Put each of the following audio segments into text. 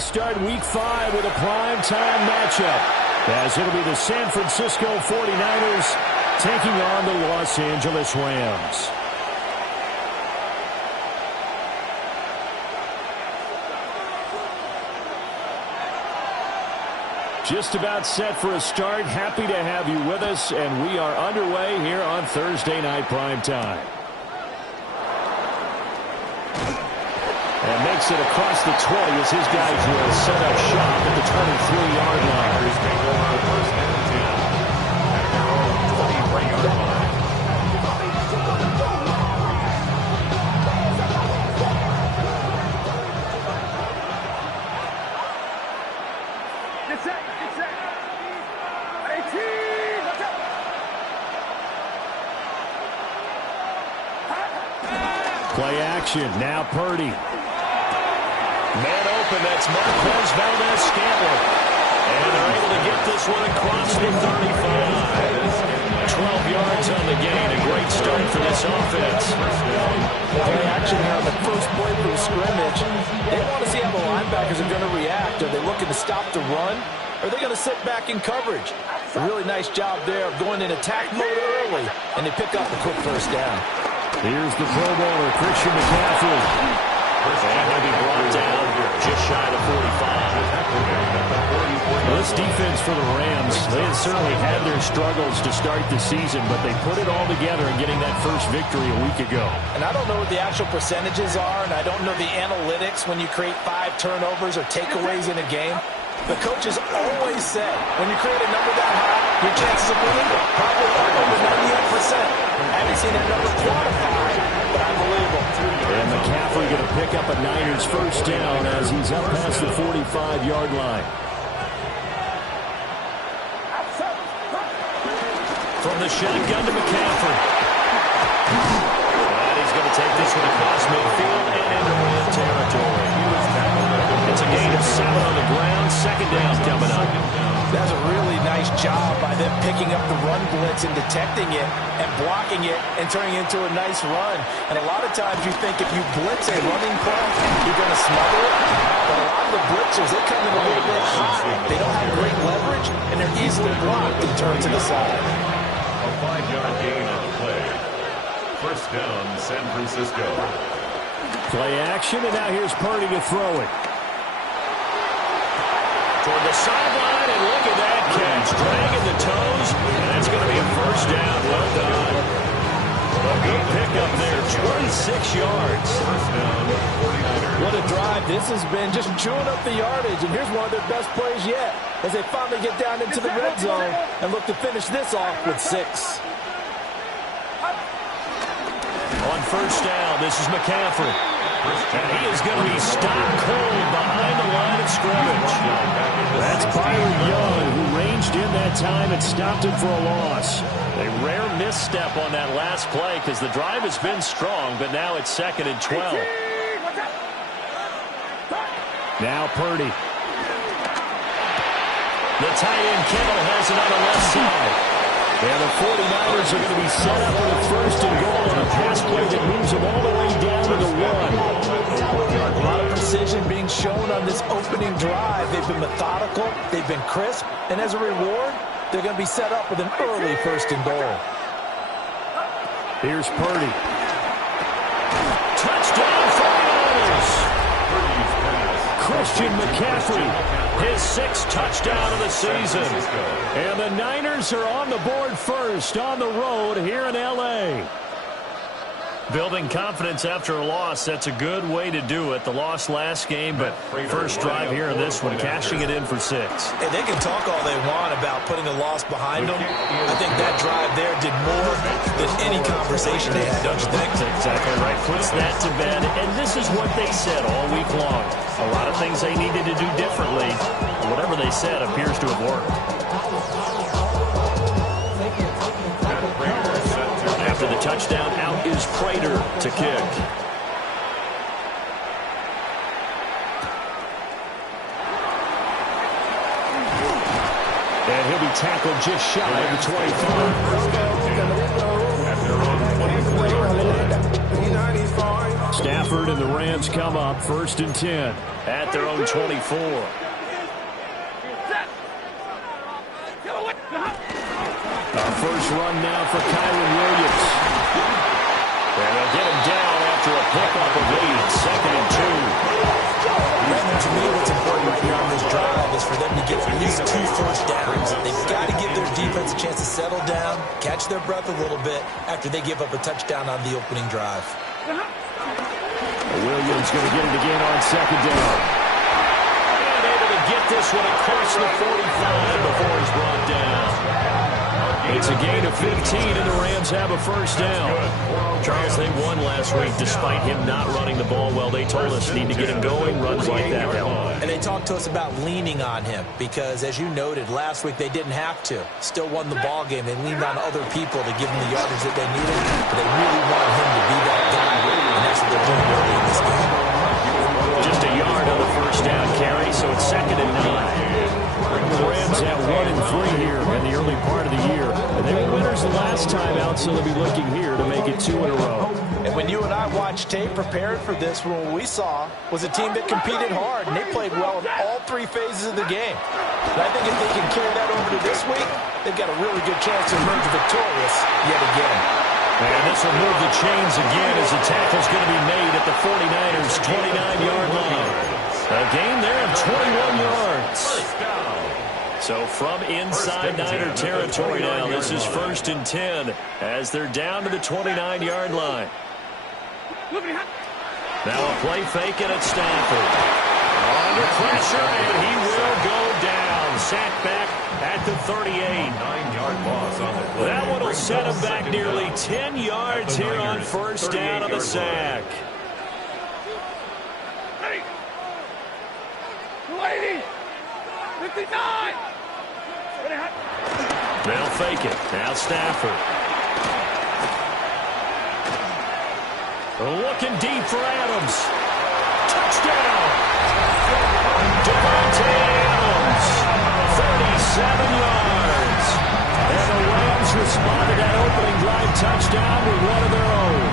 we start Week 5 with a primetime matchup, as it'll be the San Francisco 49ers taking on the Los Angeles Rams. Just about set for a start. Happy to have you with us, and we are underway here on Thursday Night Primetime. And makes it across the 20 as his guys will set up shop at the 23-yard line. First and 10 at their own 23-yard line. Play action. Now Purdy. Man open. That's Marquez Valdes-Scantling. And they're able to get this one across the 35. 12 yards on the gain. A great start for this offense. Play action here on the first play through scrimmage. They want to see how the linebackers are going to react. Are they looking to stop the run? Or are they going to sit back in coverage? A really nice job there of going in attack mode early. And they pick up a quick first down. Here's the Pro Bowler, Christian McCaffrey. And he'll be brought down just shy of 45. This defense for the Rams, they have certainly had their struggles to start the season, but they put it all together in getting that first victory a week ago. And I don't know what the actual percentages are, and I don't know the analytics when you create 5 turnovers or takeaways in a game. The coaches always say, when you create a number that high, your chances of winning probably are over 98%. I haven't seen that number quantified, but I believe them. And McCaffrey going to pick up a Niners first down as he's up past the 45-yard line. From the shotgun to McCaffrey. And he's going to take this one across midfield and into Ram territory. It's a gain of 7 on the ground. Second down coming up. That's a really nice job by them picking up the run blitz and detecting it and blocking it and turning it into a nice run. And a lot of times you think if you blitz a running play, you're going to smother it. But a lot of the blitzers, they come in a little bit high. They don't have great leverage, and they're easily blocked and turned to the side. A 5-yard gain on the play. First down, San Francisco. Play action, and now here's Purdy to throw it. Toward the sideline, and look at that catch. Dragging the toes, and that's going to be a first down. Well done. A good pickup there, 26 yards. First down, 49ers. What a drive. This has been just chewing up the yardage, and here's one of their best plays yet as they finally get down into the red zone and look to finish this off with 6. On first down, this is McCaffrey. And he is going to be stopped cold behind the line of scrimmage. That's Byron Young, who ranged in that time and stopped him for a loss. A rare misstep on that last play because the drive has been strong, but now it's 2nd and 12. Now Purdy. The tight end Kittle has it on the left side. And the 49ers are going to be set up with a first and goal on a pass play that moves them all the way down to the 1. A lot of precision being shown on this opening drive. They've been methodical, they've been crisp, and as a reward, they're going to be set up with an early first and goal. Here's Purdy. Touchdown 49ers! Christian McCaffrey, his 6th touchdown of the season. And the Niners are on the board first on the road here in L.A. Building confidence after a loss, that's a good way to do it. The loss last game, but first drive here in this one, cashing it in for 6. And they can talk all they want about putting a loss behind them. I think that drive there did more than any conversation they had, don't you think? That's exactly right. Puts that to bed, and this is what they said all week long. A lot of things they needed to do differently. Whatever they said appears to have worked. After the touchdown, out is Prater to kick. And he'll be tackled just shy of the 25. Stafford and the Rams come up 1st and 10 at their own 24. Our first run now for Kyren Williams. And they'll get him down after a pickup of 8, 2nd and 2. Brandon, to me, what's important here on this drive is for them to get at least 2 first downs. They've got to give their defense a chance to settle down, catch their breath a little bit after they give up a touchdown on the opening drive. Williams going to get it again on 2nd down. And able to get this one across the 45 before he's brought down. It's a gain of 15, and the Rams have a first down. Charles, they won last week despite him not running the ball well. They told us need to get him going. Runs like that help. And they talked to us about leaning on him because, as you noted, last week they didn't have to. Still won the ball game. They leaned on other people to give them the yardage that they needed, but they really wanted him to be that guy, and that's what they're doing early in this game. Just a yard on the first down carry, so it's 2nd and 9. The Rams have 1 and 3 here in the early part of the year. And they were winners the last time out, so they'll be looking here to make it 2 in a row. And when you and I watched tape prepared for this, what we saw was a team that competed hard, and they played well in all 3 phases of the game. And I think if they can carry that over to this week, they've got a really good chance to emerge victorious yet again. And this will move the chains again as the tackle's going to be made at the 49ers' 29-yard line. A gain there of 21 yards. So from inside Niner territory now, this is 1st and 10 as they're down to the 29-yard line. Now a play fake and it's Stafford. Under pressure, and he will go down. Sacked back at the 38. 9-yard loss on the play. That one will set him back nearly 10 yards here on first down on the sack. They'll fake it. Now Stafford. Looking deep for Adams. Touchdown! Devontae Adams. 37 yards. And the Rams responded that opening drive touchdown with one of their own.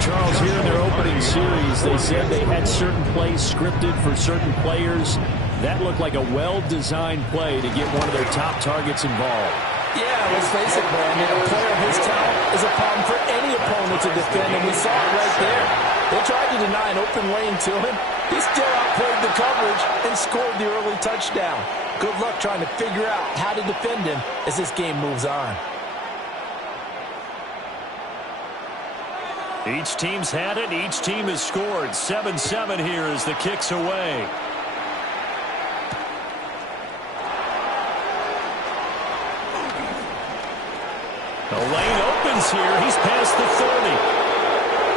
Charles, here in their opening series, they said they had certain plays scripted for certain players. That looked like a well-designed play to get one of their top targets involved. Yeah, let's face it, Brandon. A player of his talent is a problem for any opponent to defend, and we saw it right there. They tried to deny an open lane to him. He still outplayed the coverage and scored the early touchdown. Good luck trying to figure out how to defend him as this game moves on. Each team's had it. Each team has scored. 7-7 here as the kick's away. The lane opens here. He's past the 30.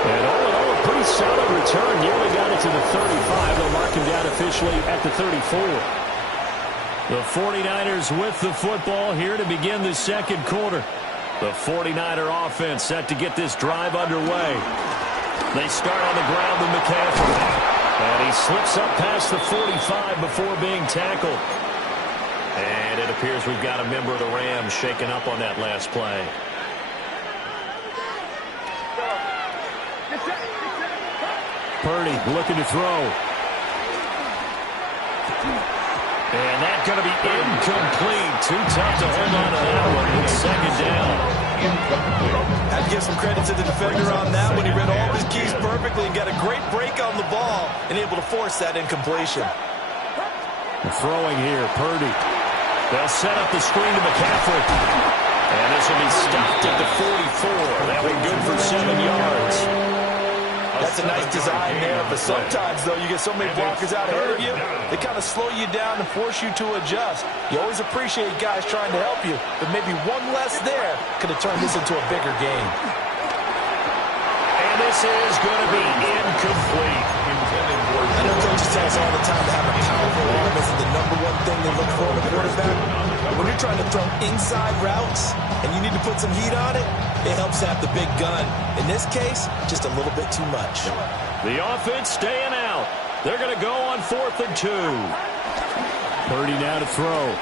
And all in all, a pretty solid return. Nearly got it to the 35. They'll mark him down officially at the 34. The 49ers with the football here to begin the second quarter. The 49er offense set to get this drive underway. They start on the ground with McCaffrey. And he slips up past the 45 before being tackled. And it appears we've got a member of the Rams shaken up on that last play. Purdy looking to throw. And that's going to be incomplete. Too tough to hold on to that one with 2nd down. Have to give some credit to the defender on that one. He read all of his keys perfectly and got a great break on the ball and able to force that incompletion. Throwing here, Purdy. They'll set up the screen to McCaffrey. And this will be stopped at the 44. That will be good for 7 yards. That's a nice design there, but sometimes, though, you get so many blockers out ahead of you, they kind of slow you down and force you to adjust. You always appreciate guys trying to help you, but maybe one less there could have turned this into a bigger game. And this is going to be incomplete. I know coaches tell us all the time to have a powerful arm isn't the #1 thing they look for in a quarterback. But when you're trying to throw inside routes and you need to put some heat on it, it helps to have the big gun. In this case, just a little bit too much. The offense staying out. They're going to go on 4th and 2. Purdy now to throw.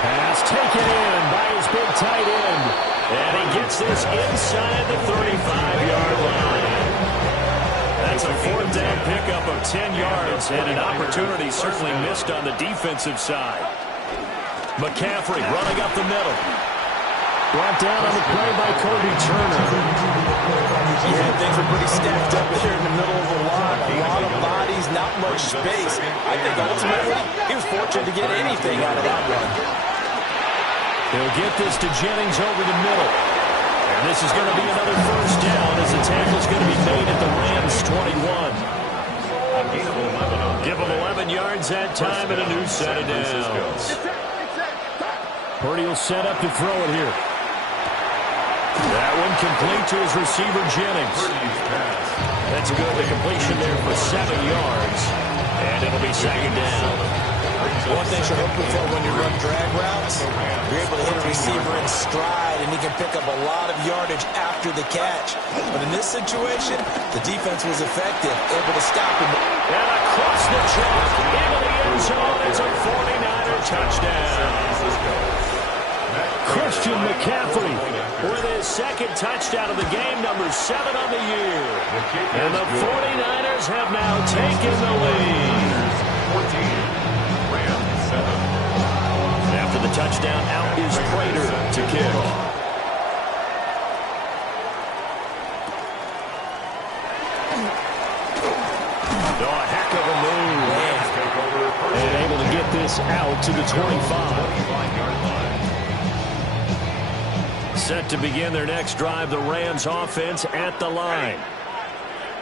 Pass taken in by his big tight end. And he gets this inside the 35-yard line. That's a fourth down pickup of 10 yards and an opportunity certainly missed on the defensive side. McCaffrey running up the middle. Brought down on the play by Kobe Turner. Yeah, things were pretty stacked up there in the middle of the line. A lot of bodies, not much space. I think ultimately he was fortunate to get anything out of that run. He'll get this to Jennings over the middle. And this is going to be another first down as the tackle's going to be made at the Rams 21. Give him 11 yards that time and a new set of downs. Purdy will set up to throw it here. That one complete to his receiver, Jennings. That's good. The completion there for 7 yards. And it'll be second down. One thing you're hoping for when you run drag routes, you're able to hit a receiver in stride, and he can pick up a lot of yardage after the catch. But in this situation, the defense was effective, able to stop him. And across the chalk, into the end zone, it's a 49er touchdown. Christian McCaffrey With his second touchdown of the game, number 7 on the year. And the 49ers have now taken the lead. 14, Rams 7. After the touchdown, out is Prater to kick. Oh, a heck of a move. and able to get this out to the 25. Set to begin their next drive, the Rams offense at the line.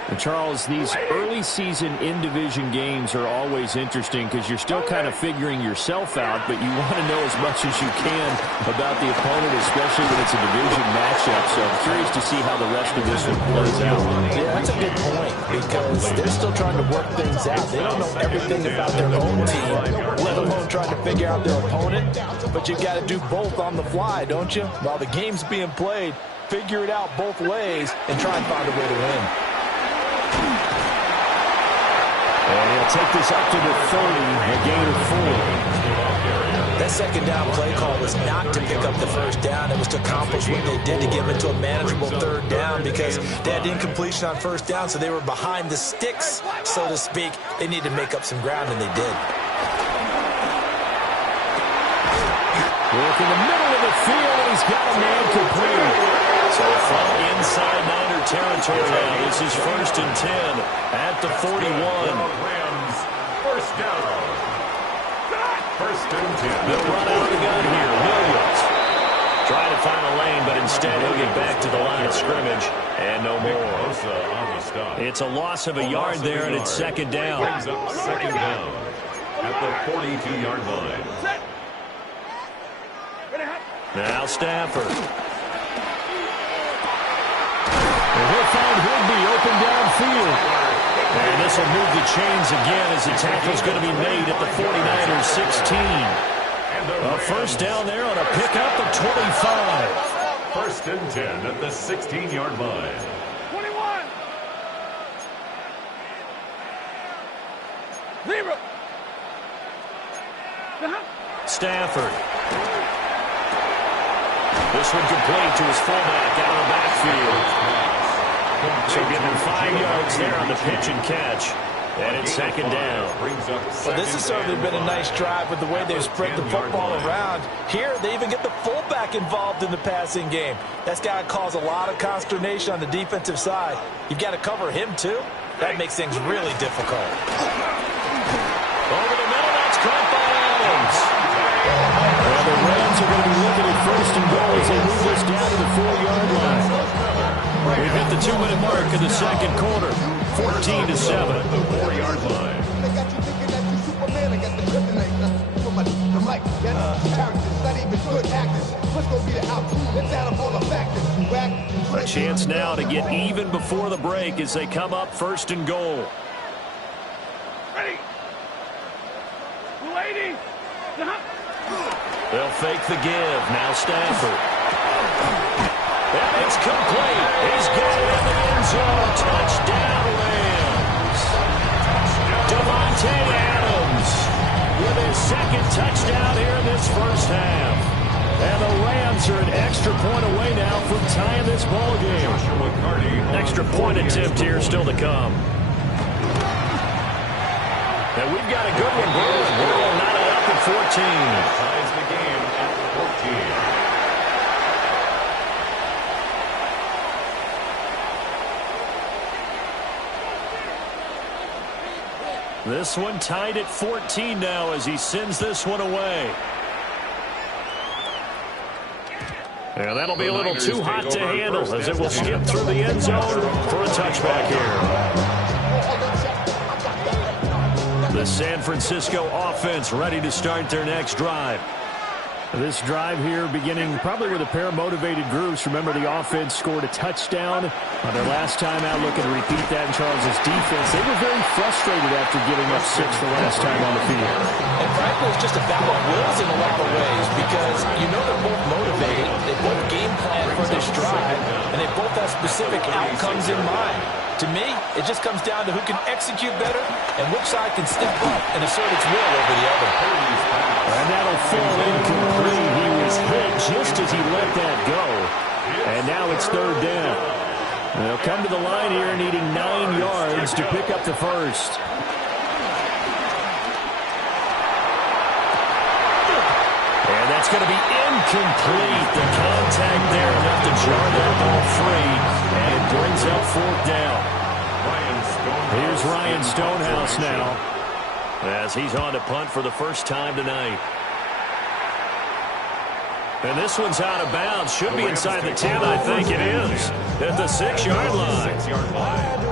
And Charles, these early season in-division games are always interesting because you're still kind of figuring yourself out, but you want to know as much as you can about the opponent, especially when it's a division matchup. So I'm curious to see how the rest of this one plays out. Yeah, that's a good point because they're still trying to work things out. They don't know everything about their own team, let alone trying to figure out their opponent. But you've got to do both on the fly, don't you? While the game's being played, figure it out both ways and try and find a way to win. And he'll take this up to the 30, a gain of 4. That second down play call was not to pick up the first down. It was to accomplish what they did to get them into a manageable third down because they had incompletion on first down, so they were behind the sticks, so to speak. They needed to make up some ground, and they did. Work in the middle of the field, and he's got a man complete. So from inside Niner territory now, this is 1st and 10 at the 41. Rams, first down. 1st and 10. They'll run out of the gun here. Williams trying to find a lane, but instead he'll get back to the line of scrimmage. And no more. On the stop. It's a loss of a yard there, and it's second down. Brings up second down at the 42-yard line. Now Stafford. And he'll find Higbee open downfield. And this will move the chains again as the tackle's going to be made at the 49ers 16. A first down there on a pickup of 25. 1st and 10 at the 16-yard line. 21. 0. Stafford. This one complete to his fullback out of the backfield. So give him 5 yards there on the pitch and catch. And it's second down. Well, this has certainly been a nice drive with the way they've spread the football around. Here, they even get the fullback involved in the passing game. That's got to cause a lot of consternation on the defensive side. You've got to cover him, too. That makes things really difficult. Over the middle, that's caught by Adams. Well, the Rams are going to be looking at 1st and goal as they move this down to the 4-yard line. We've hit the 2-minute mark in the second quarter. 14-7. The 4-yard line. They got you thinking that you Superman. I got the kryptonite. So much the mic. Yeah, characters, not even good actors. What's going to be the outcome? Let's add up all the factors. A chance now to get even before the break as they come up 1st and goal. Ready. 280. They'll fake the give. Now Stafford. And it's complete. He's got it in the end zone. Touchdown, Rams. Davante Adams with his second touchdown here in this first half. And the Rams are an extra point away now from tying this ball game. Extra point attempt here still to come. And we've got a good one brewing. We're not up at 14. Ties the game at 14. This one tied at 14 now as he sends this one away. And that'll be a little too hot to handle as it will skip through the end zone for a touchback here. The San Francisco offense ready to start their next drive. This drive here beginning probably with a pair of motivated groups. Remember, the offense scored a touchdown on their last time out, looking to repeat that in Charles' defense. They were very frustrated after giving up 6 the last time on the field. And frankly, it's just a battle of wills in a lot of ways because you know they're both motivated. They both game plan for this drive, and they both have specific outcomes in mind. To me, it just comes down to who can execute better and which side can step up and assert its will over the other. And that'll fall incomplete. He was hit just as he let that go. And now it's third down. They'll come to the line here needing 9 yards to pick up the first. And that's going to be incomplete. The contact there enough to jar that ball free. And it brings up fourth down. Here's Ryan Stonehouse now, as he's on to punt for the first time tonight. And this one's out of bounds. Should be inside the 10, I think it is. At the 6-yard line.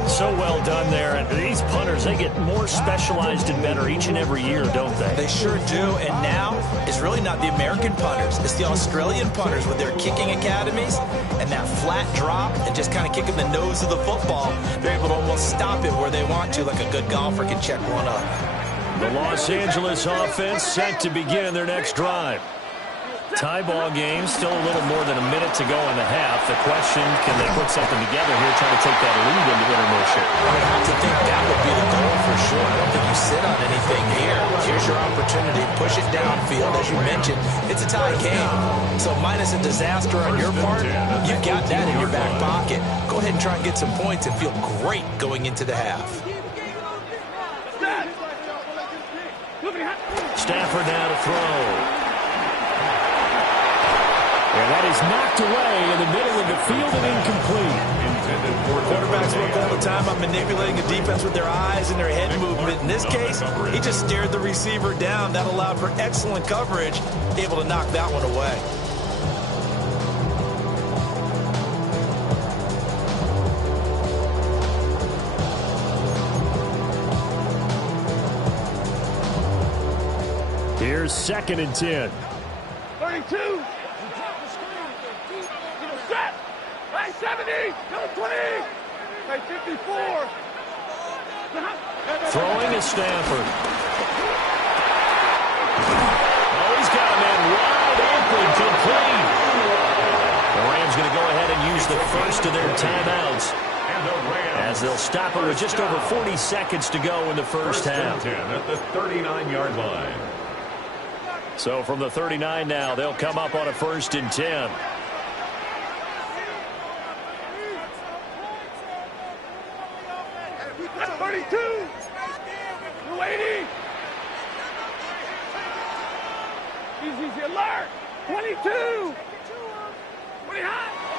So well done there. And these punters, they get more specialized and better each and every year, don't they? They sure do. And now, it's really not the American punters. It's the Australian punters with their kicking academies and that flat drop and just kind of kicking the nose of the football. They're able to almost stop it where they want to, like a good golfer can check one up. The Los Angeles offense set to begin their next drive. Tie ball game, still a little more than a minute to go in the half. The question, can they put something together here, try to take that lead into intermission? I would have to think that would be the goal for sure. I don't think you sit on anything here. Here's your opportunity. Push it downfield. As you mentioned, it's a tie game. So minus a disaster on your part, you've got that in your back pocket. Go ahead and try and get some points and feel great going into the half. Stafford now to throw. And that is knocked away in the middle of the field and incomplete. Quarterbacks work all the time on manipulating a defense with their eyes and their head movement. In this case, he just stared the receiver down. That allowed for excellent coverage, able to knock that one away. Here's 2nd and 10. 32. 70, 20, 54. Throwing is Stafford. Oh, he's got a man wide open, complete. The Rams going to go ahead and use the first of their timeouts as they'll stop it with just over 40 seconds to go in the first half. 10 at the 39-yard line. So from the 39 now, they'll come up on a 1st and 10. 32. 280. Easy alert. 22.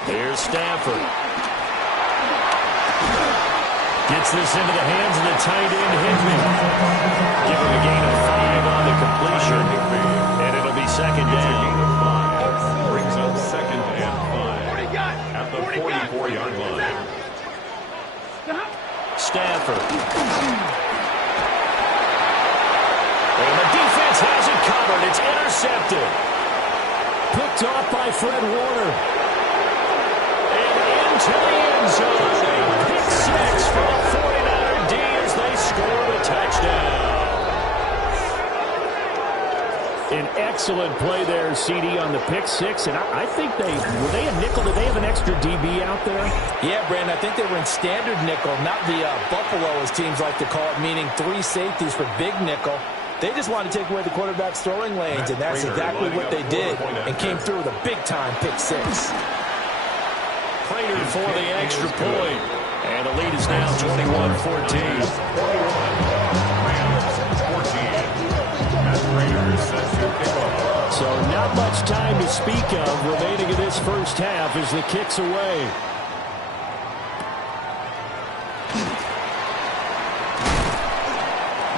Here's Stafford. Gets this into the hands of the tight end, Hickman. Give him a gain of 5 on the completion. And it'll be 2nd down. Brings up 2nd and 5 at the 44-yard line. Stafford. And the defense has it covered. It's intercepted. Picked off by Fred Warner. And into the end zone. Pick 6 for the 49er D as they score the touchdown. An excellent play there, CD, on the pick 6. And I think were they a nickel? Did they have an extra DB out there? Yeah, Brandon, I think they were in standard nickel, not the Buffalo, as teams like to call it, meaning 3 safeties for big nickel. They just wanted to take away the quarterback's throwing lanes, and that's exactly what they did, and came through with a big-time pick six. Prater for the extra point. And the lead is now 21-14. So not much time to speak of remaining in this first half as the kick's away.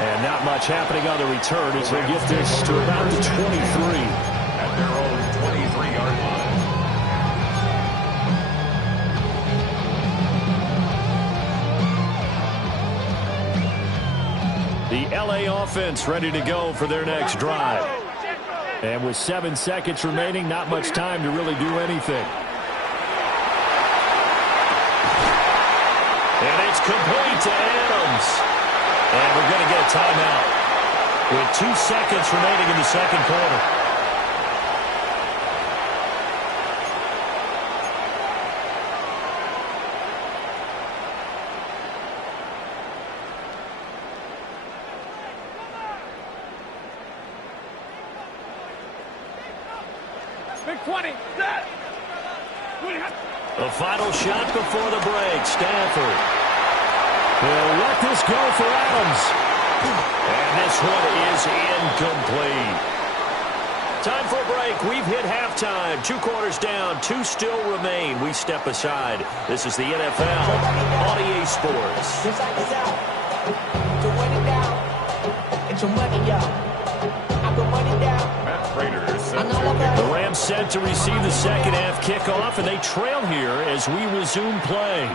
And not much happening on the return as they get this to about the 23. At their own 23-yard line. The LA offense ready to go for their next drive. And with 7 seconds remaining, not much time to really do anything. And it's complete to Adams. And we're going to get a timeout with 2 seconds remaining in the second quarter. The final shot before the break. Stafford. He'll let this go for Adams. And this one is incomplete. Time for a break. We've hit halftime. 2 quarters down. 2 still remain. We step aside. This is the NFL on EA Sports. Your side is out. To win it down. Get your money out. I put money down. Matt Prater is set The Rams set to receive the second half kickoff, and they trail here as we resume play.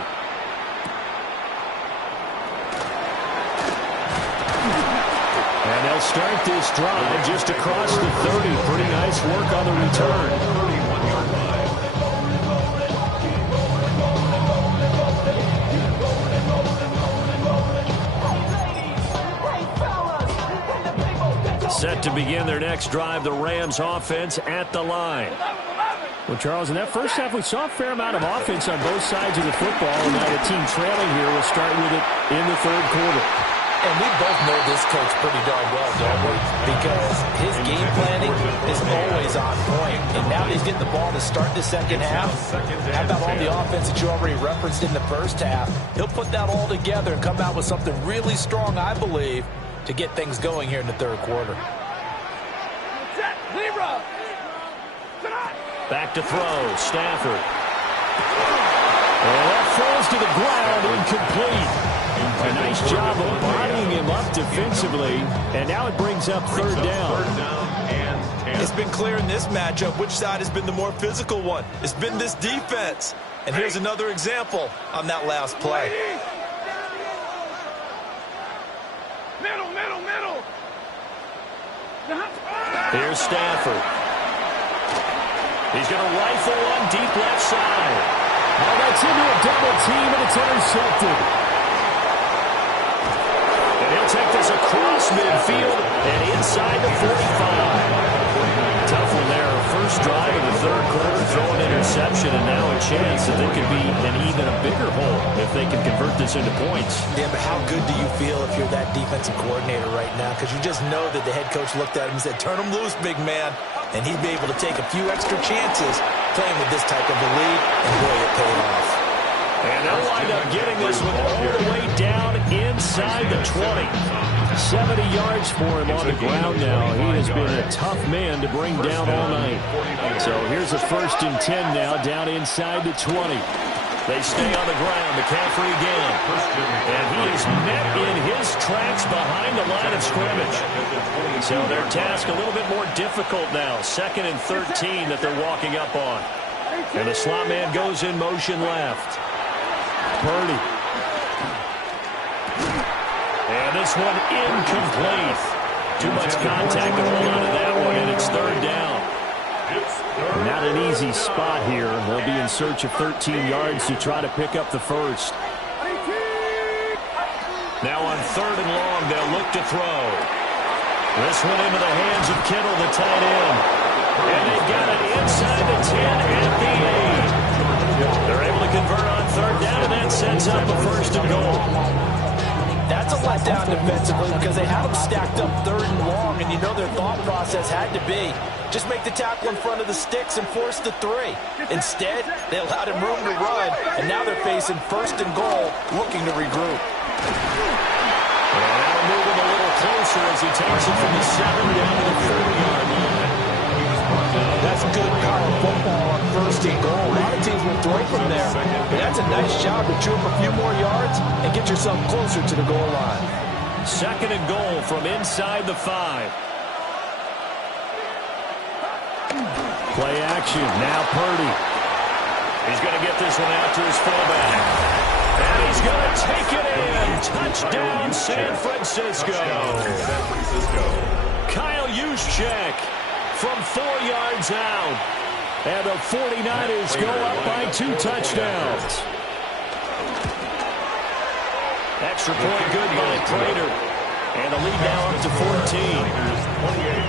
And they'll start this drive just across the 30. Pretty nice work on the return. 31-yard line. Set to begin their next drive, the Rams offense at the line. Well, Charles, in that first half, we saw a fair amount of offense on both sides of the football, and now the team trailing here will start with it in the third quarter. And we both know this coach pretty darn well, don't we? Because his game planning is always on point. And now he's getting the ball to start the second half. How about all the offense that you already referenced in the first half? He'll put that all together and come out with something really strong, I believe, to get things going here in the third quarter. Back to throw, Stafford. And that falls to the ground, incomplete. A nice job of bodying him up defensively, and now it brings up third down. And 10. It's been clear in this matchup which side has been the more physical one. It's been this defense. And here's another example on that last play. Middle. Here's Stafford. He's going to rifle one deep left side. Now that's into a double team, and it's intercepted. And he'll take this across midfield and inside the 45. Tough one there. First drive of the third quarter, throw an interception, and now a chance that they could be in even a bigger hole if they can convert this into points. Yeah, but how good do you feel if you're that defensive coordinator right now? Because you just know that the head coach looked at him and said, turn him loose, big man. And he'd be able to take a few extra chances playing with this type of a lead, and boy, it paid off. And they'll wind up getting this one all the way down inside the 20. 70 yards for him on the ground now. He has been a tough man to bring down all night. So here's a 1st and 10 now, down inside the 20. They stay on the ground. McCaffrey again. And he is met in his tracks behind the line of scrimmage. So their task a little bit more difficult now. 2nd and 13 that they're walking up on. And the slot man goes in motion left. Purdy. And this one incomplete. Too much contact to hold on to that one, and it's third down. Not an easy spot here. They'll be in search of 13 yards to try to pick up the first. Now on 3rd and long, they'll look to throw. This one into the hands of Kittle, the tight end. And they've got it inside the 10 at the 8. They're able to convert on 3rd down, and that sets up a 1st and goal. That's a lesson down defensively because they had them stacked up third and long, and you know their thought process had to be just make the tackle in front of the sticks and force the three. Instead, they allowed him room to run, and now they're facing first and goal, looking to regroup. And now moving a little closer as he takes it from the 7 down to the 40-yard line. That's good power football on first and goal. A lot of teams will throw from there, but that's a nice job to chew up a few more yards and get yourself closer to the goal line. 2nd and goal from inside the 5. Play action. Now Purdy. He's going to get this one out to his fullback. And he's going to take it in. Touchdown, San Francisco. Kyle Juszczyk from 4 yards out. And the 49ers go up by 2 touchdowns. Extra point good by Prater. And the lead now up to 14. 28.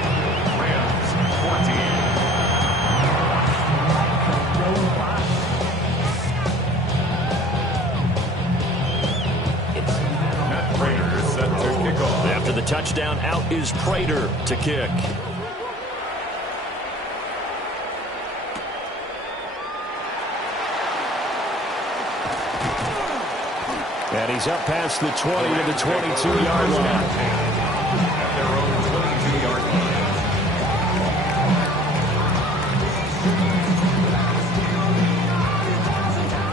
Rams 14. Prater set to kick off. After the touchdown, out is Prater to kick. And he's up past the 20 to the 22-yard line. At their own 22-yard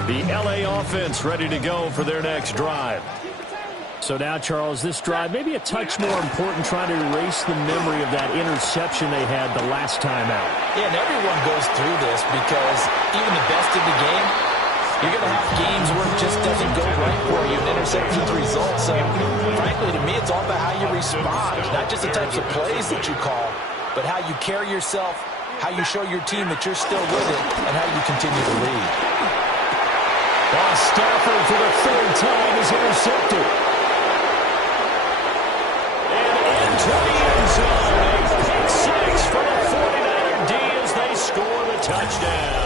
line. The LA offense ready to go for their next drive. So now, Charles, this drive maybe a touch more important, trying to erase the memory of that interception they had the last time out. Yeah, and everyone goes through this because even the best of the game, you're going to have games where it just doesn't go right for you and interceptions result. So, frankly, to me, it's all about how you respond, not just the types of plays that you call, but how you carry yourself, how you show your team that you're still with it, and how you continue to lead. Stafford for the 3rd time is intercepted. To the end zone, a pick 6 for the 49er D as they score the touchdown.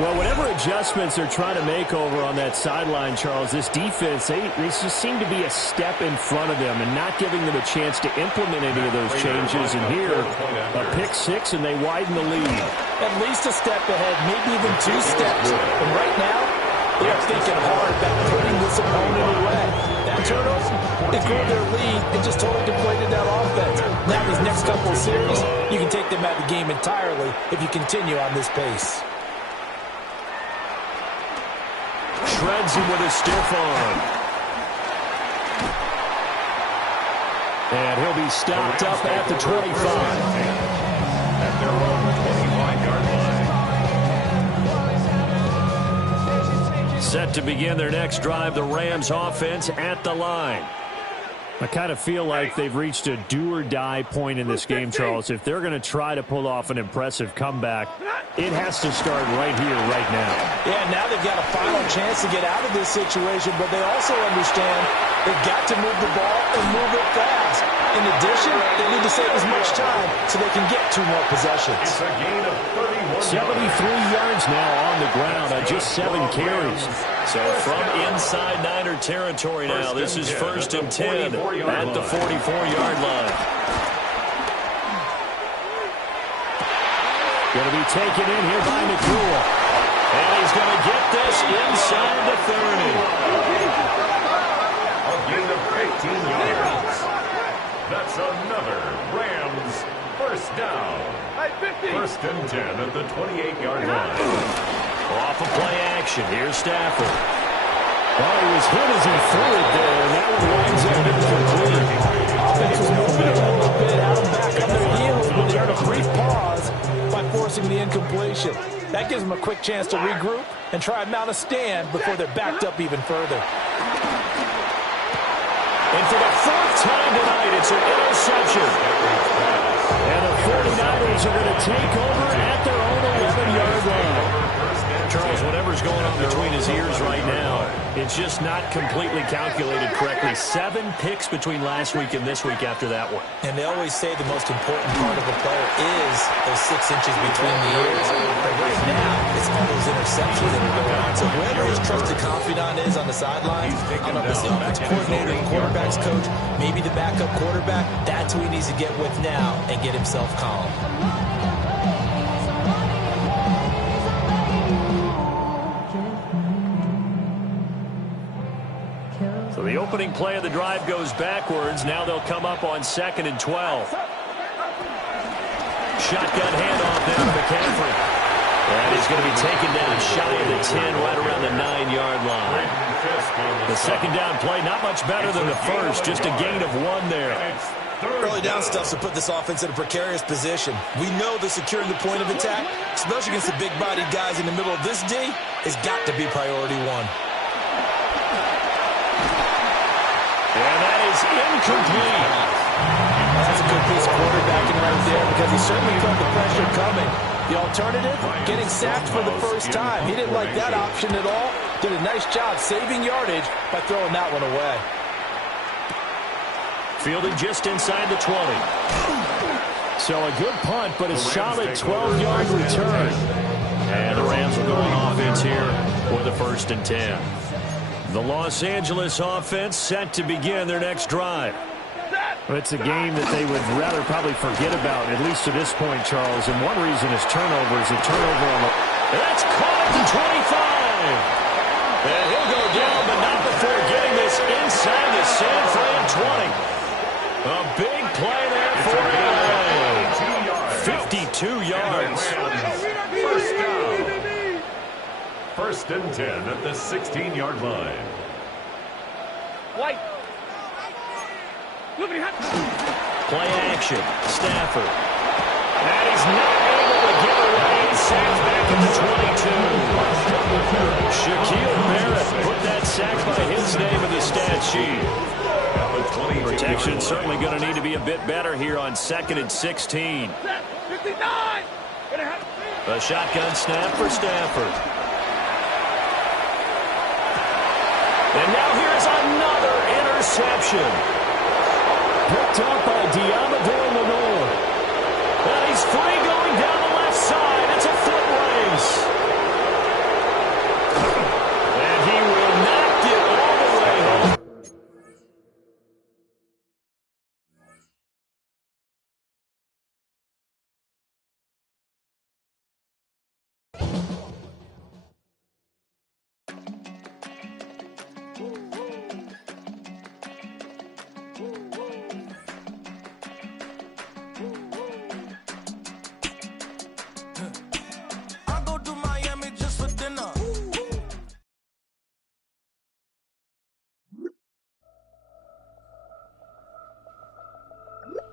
Well, whatever adjustments they're trying to make over on that sideline, Charles, this defense, they just seem to be a step in front of them and not giving them a chance to implement any of those changes. And here, a pick 6, and they widen the lead. At least a step ahead, maybe even 2 steps. And right now, they are thinking hard about putting this opponent away. That turnover, they grew their lead and just totally deflated that offense. Now these next couple of series, you can take them out of the game entirely if you continue on this pace. Shreds him with a stiff arm. And he'll be stopped up at the 25. At their own 25-yard line. Set to begin their next drive, the Rams offense at the line. I kind of feel like they've reached a do-or-die point in this game, Charles. If they're going to try to pull off an impressive comeback, it has to start right here, right now. Yeah, now they've got a final chance to get out of this situation, but they also understand they've got to move the ball and move it fast. In addition, they need to save as much time so they can get 2 more possessions. It's a gain of 31 73 yards now on the ground on just 7 carries. So from inside Niner territory now, this is 1st and 10 at the 44-yard line. Going to be taken in here by McCool. And he's going to get this inside the 30. A gain of 15 yards. That's another Rams first down. 1st and 10 at the 28-yard line. Off of play action, here's Stafford. Well, he was hit as he threw it there, and that one winds up incomplete. Offense was moving a little bit, out and back on their heels, but they earned a brief pause by forcing the incompletion. That gives them a quick chance to regroup and try and mount a stand before they're backed up even further. And for the 4th time tonight, it's an interception. And the 49ers are going to take over at their own 11-yard line. Charles, whatever whatever's going on between his ears right now, it's just not completely calculated correctly. 7 picks between last week and this week after that one. And they always say the most important part of a player is those 6 inches between the ears. But right now, it's all those interceptions that are going on. So whoever his trusted confidant is on the sidelines, I don't know if it's the offensive coordinator, the quarterback's coach, maybe the backup quarterback, that's who he needs to get with now and get himself calm. So the opening play of the drive goes backwards. Now they'll come up on 2nd and 12. Shotgun handoff now to McCaffrey. And he's going to be taken down shy of the 10, right around the 9-yard line. The second down play, not much better than the first, just a gain of 1 there. Early down stuff's to put this offense in a precarious position. We know that securing the point of attack, especially against the big-bodied guys in the middle of this D, has got to be priority 1. And that is incomplete. That's a good piece of quarterbacking right there because he certainly felt the pressure coming. The alternative, getting sacked for the first time. He didn't like that option at all. Did a nice job saving yardage by throwing that one away. Fielding just inside the 20. So a good punt, but a solid 12-yard return. And the Rams will go on offense here with a 1st and 10. The Los Angeles offense set to begin their next drive. Well, it's a game that they would rather probably forget about, at least to this point, Charles. And one reason is turnovers. A turnover on the... That's caught at the 25. And he'll go down, but not before getting this inside the San Fran 20. A big play there for LA. 52 yards. First down. 1st and 10 at the 16-yard line. White. Play action. Stafford. And he's not able to get away. Sacked back at the 22. Shaquille Barrett put that sack by his name in the stat sheet. Protection certainly going to need to be a bit better here on 2nd and 16. 59. A shotgun snap for Stafford. And now here's another interception. Picked up by Diamador Lenore. And he's free going down the left side. It's a foot race.